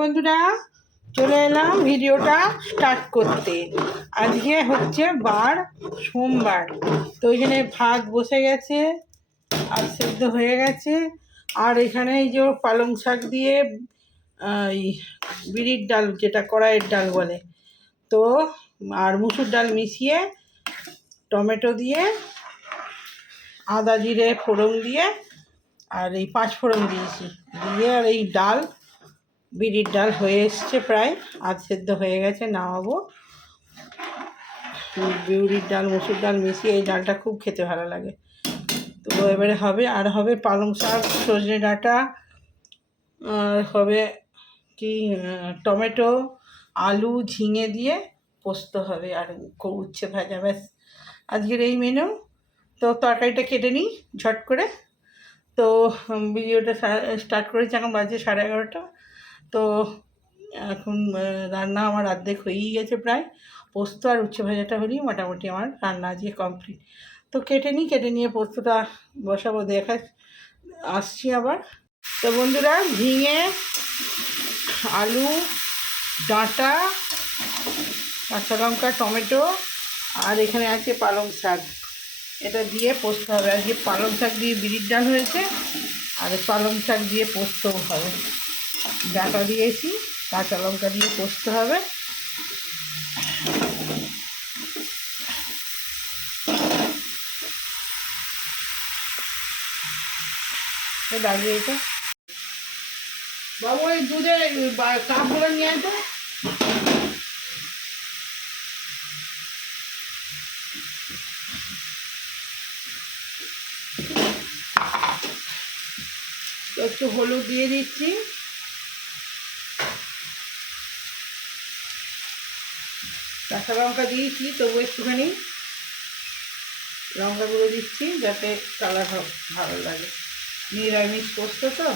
বন্ধুরা, চলে এলাম ভিডিওটা স্টার্ট করতে। আজকে হচ্ছে বার সোমবার, তো ওইখানে ভাত বসে গেছে আর সেদ্ধ হয়ে গেছে। আর এখানে এই যে পালং শাক দিয়ে এই বিরির ডাল, যেটা কড়াইয়ের ডাল বলে, তো আর মুসুর ডাল মিশিয়ে টমেটো দিয়ে আদা জিরে ফোড়ন দিয়ে আর এই 5 ফোড়ন দিয়েছি, দিয়ে আর এই ডাল, বিরির ডাল হয়ে এসছে প্রায়, আধ সেদ্ধ হয়ে গেছে, নামাবো। বিউরির ডাল মুসুর ডাল মিশিয়ে এই ডালটা খুব খেতে ভালো লাগে। তো এবারে হবে, আর হবে পালং শাক, সজনে ডাঁটা, আর হবে কি টমেটো, আলু, ঝিঙে দিয়ে পোস্ত হবে, আর উচ্ছে ভাজা। ব্যাস, আজকের এই মেনু। তো তরকারিটা কেটে নিই ঝট করে। তো ভিডিওটা স্টার্ট করেছি, এখন বাজে 11:30। তো এখন রান্না আমার অর্ধেক হয়েই গেছে প্রায়। পোস্ত আর উচ্ছে ভাজাটা হলেই মোটামুটি আমার রান্না আজকে কমপ্লিট। তো কেটে নিয়ে পোস্তটা বসাবো, আসছি আবার। তো বন্ধুরা, ঝিঙে, আলু, ডাঁটা, কাঁচা লঙ্কা, টমেটো, আর এখানে আছে পালং শাক, এটা দিয়ে পোস্ত হবে। আজকে পালং শাক দিয়ে বিরির ডাল হয়েছে, আর পালং শাক দিয়ে পোস্তও হবে। ডাঁটা দিয়েছি, কাঁচা লঙ্কা দিয়ে পোস্ত হবে। দাঁড়িয়েছে বাবু, ওই দুধের কাপগুলো নিয়ে আসো। একটু হলুদ দিয়ে দিচ্ছি, কাঁচা লঙ্কা দিয়েছি, তবু একটুখানি লঙ্কা গুঁড়ো দিচ্ছি যাতে কালার ভালো লাগে। নিরামিষ পোস্ত তো।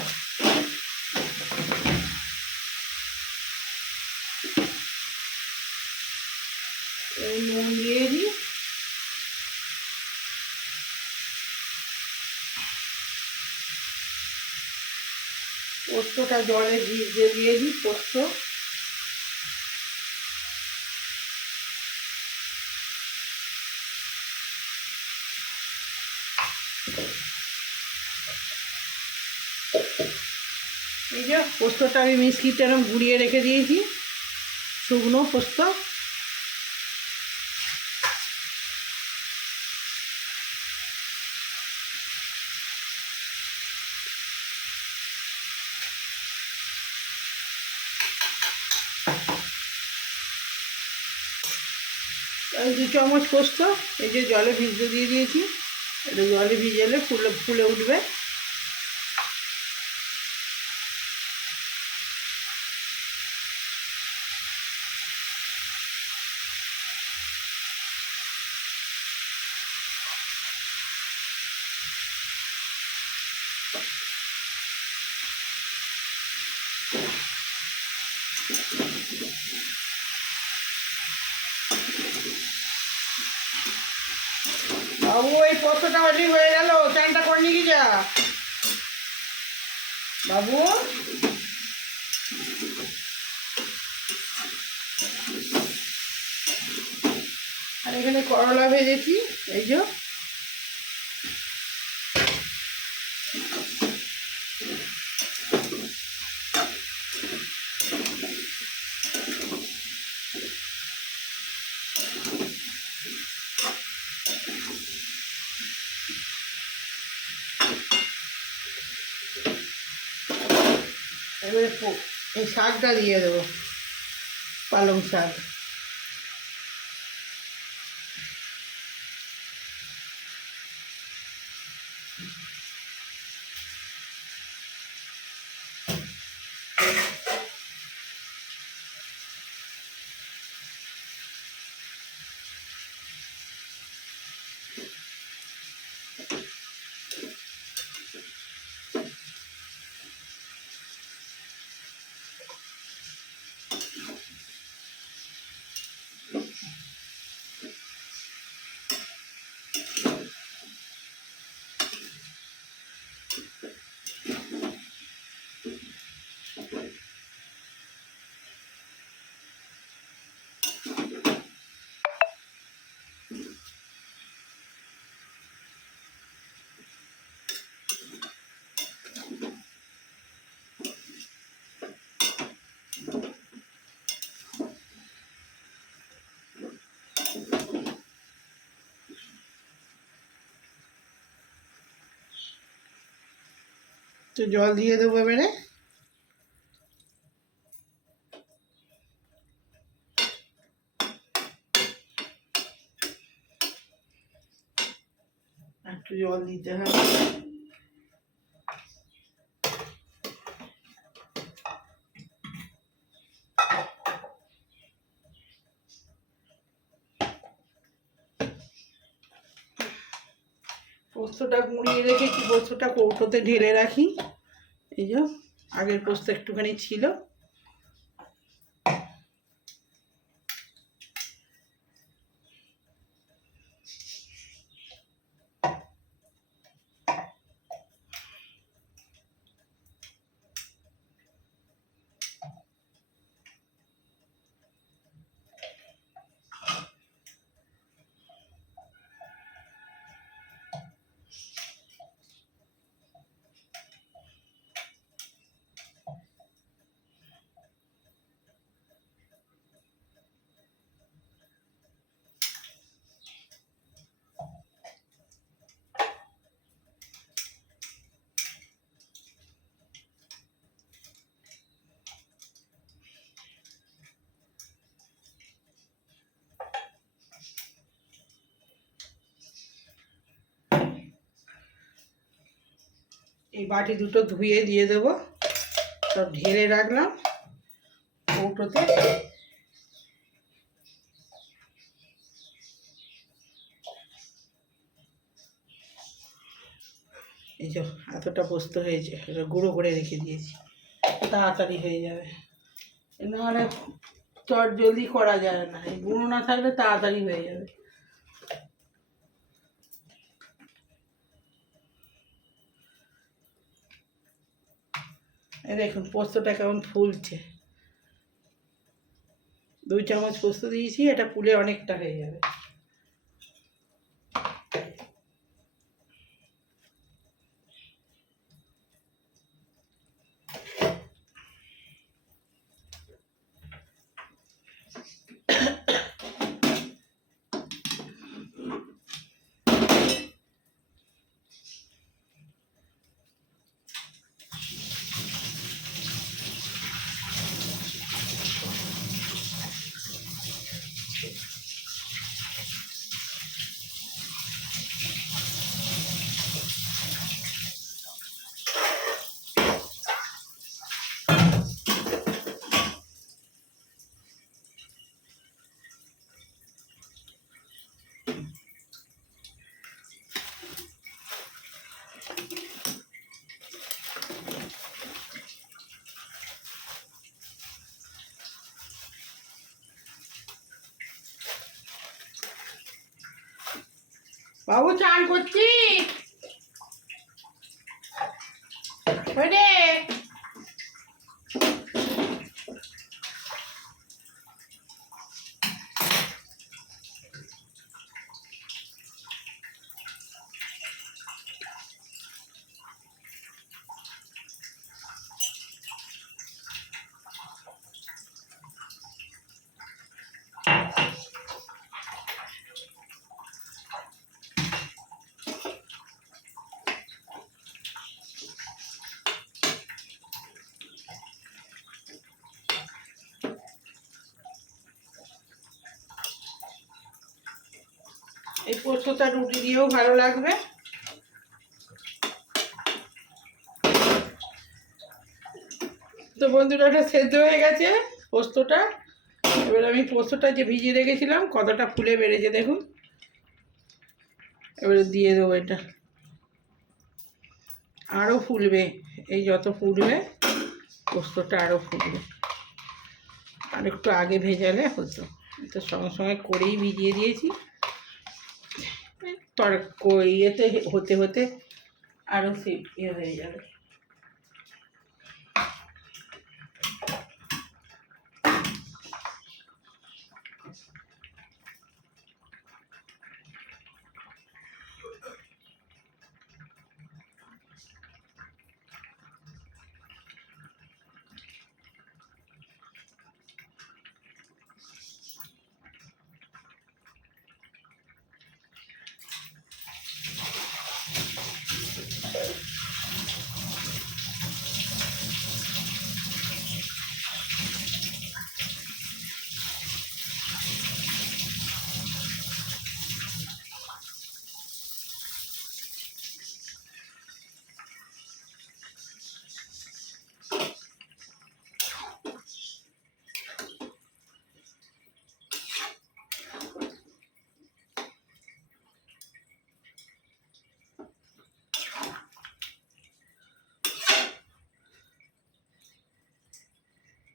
এই নুন দিয়ে দিই, পোস্তটা জলে ভিজিয়ে দিয়ে দিই। পোস্ত এই যে পোস্তটা আমি মিক্সিতে এরকম গুঁড়িয়ে রেখে দিয়েছি, শুকনো পোস্ত। আমি 2 চামচ পোস্ত এই যে জলে ভিজতে দিয়ে দিয়েছি। এটা জলে ভিজালে ফুলে উঠবে। বাবু, এই পোস্তটা অলরেডি হয়ে গেল, চানটা করে নিয়ে যা বাবু। আর এখানে করলা ভেজেছি, এই যে। এবারে এই শাকটা দিয়ে দেবো, পালং শাক। তো জল দিয়ে দেবো এবারে। একটু জল দিতে হবে। পোস্তটা গুঁড়িয়ে রেখেছি, পোস্তটা কৌটোতে ঢেলে রাখি। এই যে আগের পোস্ত একটুখানি ছিল। এই বাটি দুটো ধুয়ে দিয়ে দেবো, সব ঢেলে রাখলাম কৌটোতে। এই যে এতটা পোস্ত হয়েছে, এটা গুঁড়ো করে রেখে দিয়েছি, তাড়াতাড়ি হয়ে যাবে। নাহলে চট জলদি করা যায় না, এই গুঁড়ো না থাকলে তাড়াতাড়ি হয়ে যাবে। এই দেখুন পোস্তটা কেমন ফুলছে। 2 চামচ পোস্ত দিয়েছি, এটা ফুলে অনেকটা হয়ে যাবে। বাবু চান করছি এই পোস্তটা রুটি দিয়েও ভালো লাগবে। তো বন্ধুরা, এটা সেদ্ধ হয়ে গেছে পোস্তটা। এবার আমি পোস্তটা যে ভিজিয়ে রেখেছিলাম কতটা ফুলে বেড়েছে দেখুন। এবারে দিয়ে দেবো এটা, আরও ফুলবে। এই যত ফুলবে পোস্তটা আরও ফুলবে। আর একটু আগে ভেজালে হতো, তো সঙ্গে সঙ্গে করেই ভিজিয়ে দিয়েছি। ইয়েতে হতে হতে আরও ইয়ে হয়ে যাবে।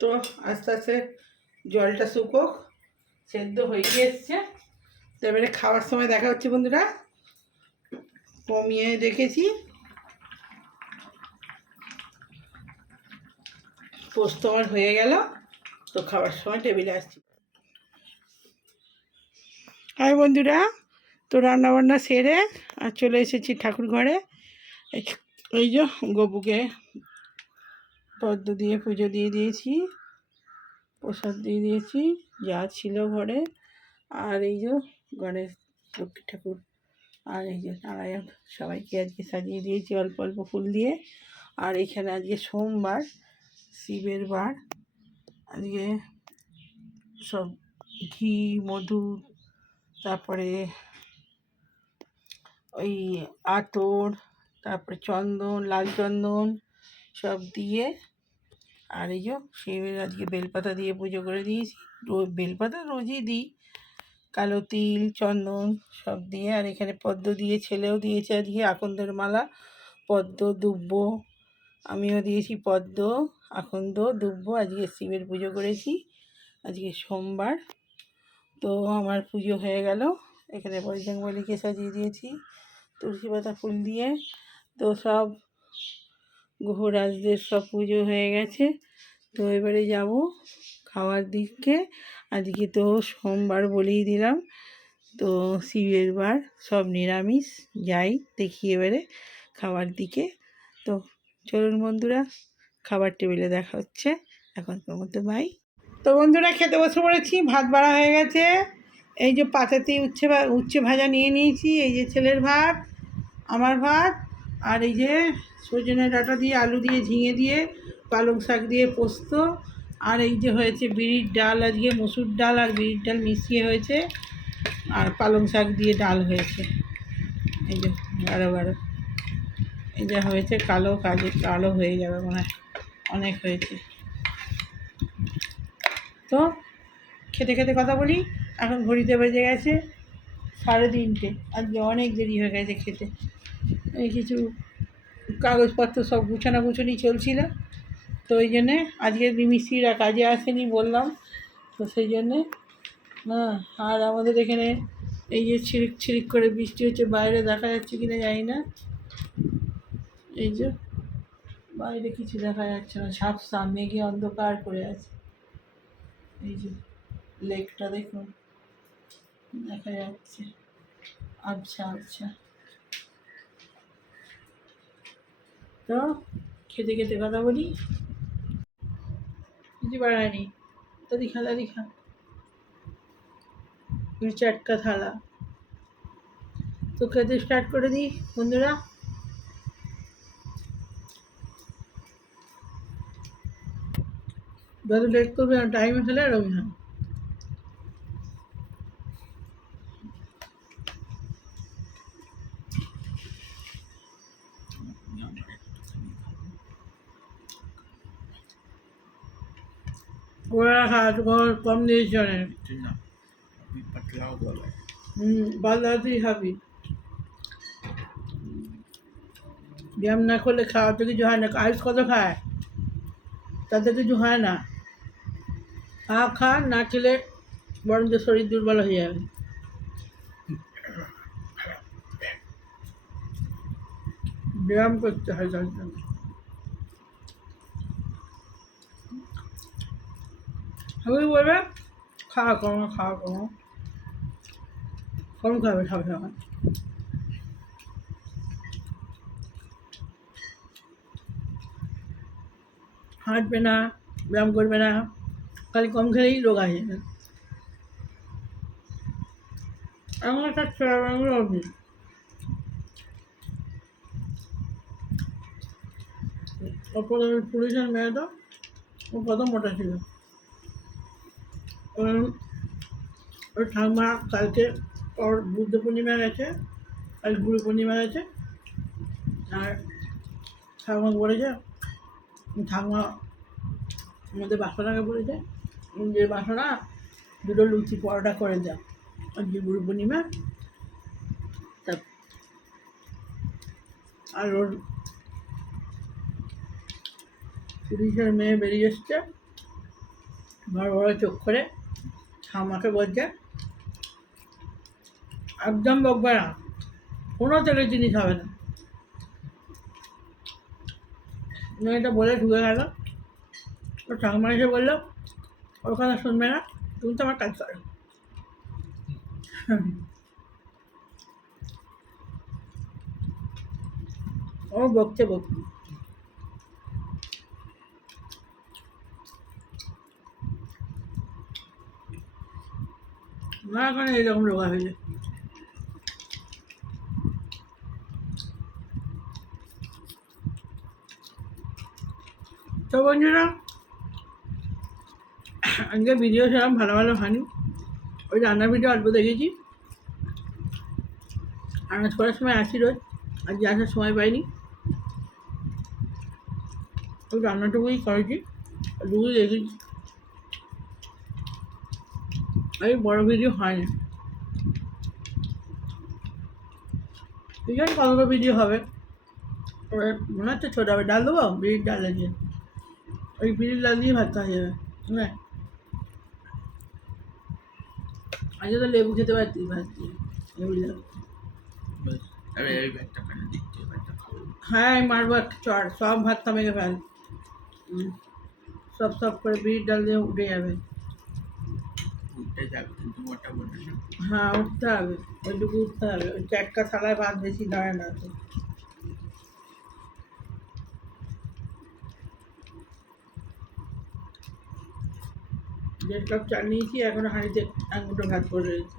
তো আস্তে আস্তে জলটা শুকোক, সেদ্ধ হয়ে এসছে। তো এবারে খাওয়ার সময় দেখা হচ্ছে বন্ধুরা। কমিয়ে রেখেছি, পোস্ত আমার হয়ে গেল। তো খাওয়ার সময় টেবিলে আসছি। হাই বন্ধুরা, তো রান্নাবান্না সেরে আর চলে এসেছি ঠাকুর ঘরে। এই যে গপুকে পদ্ম দিয়ে পুজো দিয়ে দিয়েছি, প্রসাদ দিয়ে দিয়েছি যা ছিল ঘরে। আর এই যে গণেশ লক্ষ্মী ঠাকুর আর এই যে নারায়ণ, সবাইকে আজকে সাজিয়ে দিয়েছি অল্প অল্প ফুল দিয়ে। আর এখানে আজকে সোমবার, শিবের বার। আজকে সব ঘি, মধু, তারপরে ওই আতর, তারপরে চন্দন, লাল চন্দন সব দিয়ে। আর এই যে শিবের আজকে বেলপাতা দিয়ে পুজো করে দিয়েছি। বেলপাতা রোজই দিই, কালো তিল, চন্দন সব দিয়ে। আর এখানে পদ্ম দিয়ে, ছেলেও দিয়েছে আজকে আকন্দের মালা, পদ্ম, দুব্ব। আমিও দিয়েছি পদ্ম, আকন্দ, দুব্ব। আজকে শিবের পুজো করেছি, আজকে সোমবার। তো আমার পুজো হয়ে গেল। এখানে বজরংবলীকে সাজিয়ে দিয়েছি তুলসী পাতা ফুল দিয়ে। তো সব গ্রহরাজদের সব পুজো হয়ে গেছে। তো এবারে যাব খাওয়ার দিকে। আজকে তো সোমবার বলেই দিলাম, তো শিবের বার, সব নিরামিষ। যাই দেখি এবারে খাওয়ার দিকে। তো চলুন বন্ধুরা, খাবার টেবিলে দেখা হচ্ছে। এখনকার মতো বাই। তো বন্ধুরা খেতে বসে পড়েছি, ভাত বাড়া হয়ে গেছে। এই যে পাতাতে উচ্ছে ভাজা নিয়ে নিয়েছি। এই যে ছেলের ভাত, আমার ভাত। আর এই যে সজনে ডাঁটা দিয়ে, আলু দিয়ে, ঝিঙে দিয়ে, পালং শাক দিয়ে পোস্ত। আর এই যে হয়েছে বিরির ডাল, আজকে মসুর ডাল আর বিরির ডাল মিশিয়ে হয়েছে। আর পালং শাক দিয়ে ডাল হয়েছে। এই যে 12 এই যা হয়েছে। কালো হয়ে যাবে মনে হয়, অনেক হয়েছে। তো খেতে খেতে কথা বলি। এখন ঘড়িতে বেজে গেছে 3:30। আজকে অনেক দেরি হয়ে গেছে খেতে। এই কিছু কাগজপত্র সব গুছানি চলছিল। তো ওই জন্যে আজকে মিস্ত্রিরা কাজে আসেনি বললাম, তো সেই জন্যে। হ্যাঁ, আর আমাদের এখানে এই যে ছিরিক করে বৃষ্টি হচ্ছে, বাইরে দেখা যাচ্ছে কিনা জানি না। এই যে বাইরে কিছু দেখা যাচ্ছে না, ঝাপসা মেঘে অন্ধকার করে আছে। এই যে লেকটা দেখুন দেখা যাচ্ছে। আচ্ছা আচ্ছা। তো খেতে খেতে কথা বলি। কিছু বাড়ায়নি, দিখা 4 থালা। তো খেতে স্টার্ট করে দিই বন্ধুরা। যত লেট করবে টাইমে খেলে রবি হয়। ওরা কম দিয়েছি অনেক। বাদাতেই খাবি, ব্যায়াম না করলে খাওয়া তো কিছু হয় না। আয়ুষ কত খায়, তাতে কিছু হয় না। খা না খেলে বরঞ্চ শরীর দুর্বল হয়ে যাবে। ব্যায়াম করতে হয় তার জন্য। আমি বলবে খাওয়া কমা কম খাবে সবসময়। হাঁটবে না, ব্যায়াম করবে না, খালি কম খেলেই রোগ আসে। আমার একটা ছোটবেলা অভ্যাস। অপর পুলিশের মেয়ে তো, ও কত মোটা ছিল। ওর ঠাকুমা কালকে, ওর বুদ্ধ পূর্ণিমা গেছে, কাল গুরু পূর্ণিমা গেছে। আর ঠাকুমাকে বলেছে, ঠাকুমা আমাদের বাসনাকে বলেছে যে বাসনা 2 লুচি পরোটা করে দাও আজকে গুরু পূর্ণিমা। তা আর ওর পুলিশের মেয়ে বেরিয়ে এসছে, বড় বড় চোখ করে ঠাম্মাকে বলছে একদম বকবে না, কোনো তেলের জিনিস হবে না। মেয়েটা বলে ঢুকে গেল। ও ঠাকুমা এসে বললো ওর কথা শুনবে না, তুমি তো আমার কাজ করো। ও বকতে বকতে না, এখন এইরকম রোগা হয়েছে। তো বন্ধুরা, আজকে ভিডিও সেরকম ভালো ভালো হয়নি, ওই রান্নার ভিডিও অল্প দেখেছি। আনাজ করার সময় আসি রোজ, আজকে আসার সময় পাইনি, ওই রান্নাটুকুই করেছি, ওটুকুই দেখেছি। এই বড় ভিডিও হয়নি, ঠিক আছে কত ভিডিও হবে, মনে হচ্ছে ছোটো হবে। ডাল দেবো, বিড়ির ডাল দিয়ে, ওই বিড়ির ডাল দিয়ে ভাত খাওয়া যাবে। হ্যাঁ, আজকে তো লেবু খেতে পারতি ভাত দিয়ে, লেবু লেবু। হ্যাঁ, আমি মারবো একটা চড়, সব ভাত মেখে ফেল, সব সব করে বিড়ির ডাল দিয়ে উঠে যাবে। হ্যাঁ, উঠতে হবে, ওইটুকু উঠতে হবে। ওই চারটা থালায় ভাত বেশি ধরে না তো। দেড় কাপ চাল নিয়েছি, এখনো হাঁড়িতে এক মুঠো ভাত করে রয়েছে।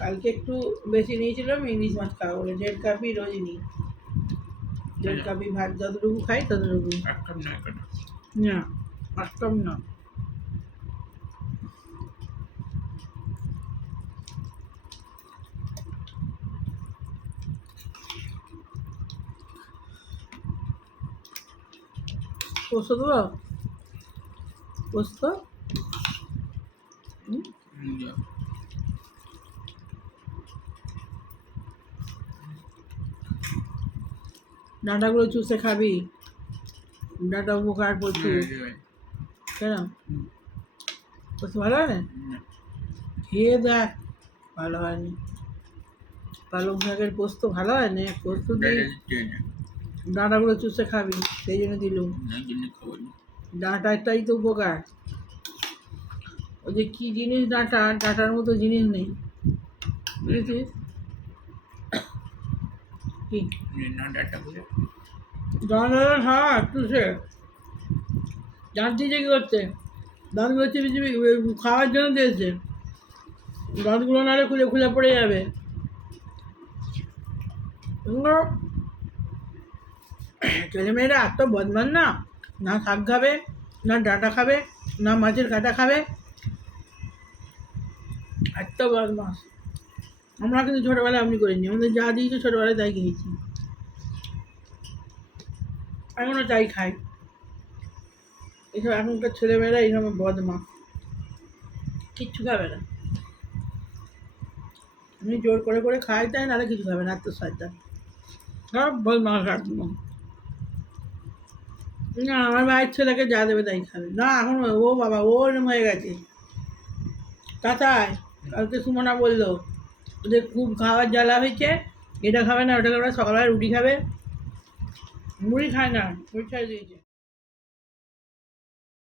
কালকে একটু বেশি নিয়েছিলাম ইলিশ মাছ খাওয়া বলে, 1.5 কাপই রোজই নিই। 1.5 কাপই ভাত, যতটুকু খাই ততটুকু। না, 8 কাপ না। পোস্ত দেবো, পোস্ত ডাঁটাগুলো চুষে খাবি, ডাঁটা উপকার প্রচুর। কেন পোস্ত ভালো হয় না? খেয়ে দেখ, ভালো হয়নি। পালং শাকের পোস্ত ভালো হয় না, পোস্ত দিয়ে ডাঁটাগুলো চুষে খাবি, সেই জন্য দিলুম। ডাঁটাটাই তো উপকার। ওই যে কী জিনিস ডাঁটা, ডাঁটার মতো জিনিস নেই, বুঝেছিস? কি ডাঁটা হ্যাঁ চুষে দাঁত দিয়েছে কী করতে, দাঁতগুলো চিপি চিপি খাওয়ার জন্য দিয়েছে, দাঁতগুলো নাহলে খুলে খুলে পড়ে যাবে। ছেলেমেয়েরা এত বদমান না, না শাক খাবে, না ডাঁটা খাবে, না মাছের কাঁটা খাবে, এত বদমাস। আমরা কিন্তু ছোটোবেলায় এমনি করিনি, আমাদের যা দিয়েছে ছোটোবেলায় তাই খেয়েছি, এখনও তাই খাই। এসব এখনকার ছেলেমেয়েরা এইরকম বদমাস, কিচ্ছু খাবে না। আমি জোর করে করে খাই তাই, নাহলে কিছু খাবে না, আত্মসাধ্যা সব বদমাস একদম। না, আমার ভাইয়ের ছেলেকে যা দেবে তাই খাবে না। এখন ও বাবা, ও এরকম হয়ে গেছে। তাতায় কালকে সুমনা বললো ওদের খুব খাওয়ার জ্বালা হয়েছে, এটা খাবে না ওটা খাবে না, সকালবেলা রুটি খাবে, মুড়ি খায় না, মুড়ি খাই দিয়েছে।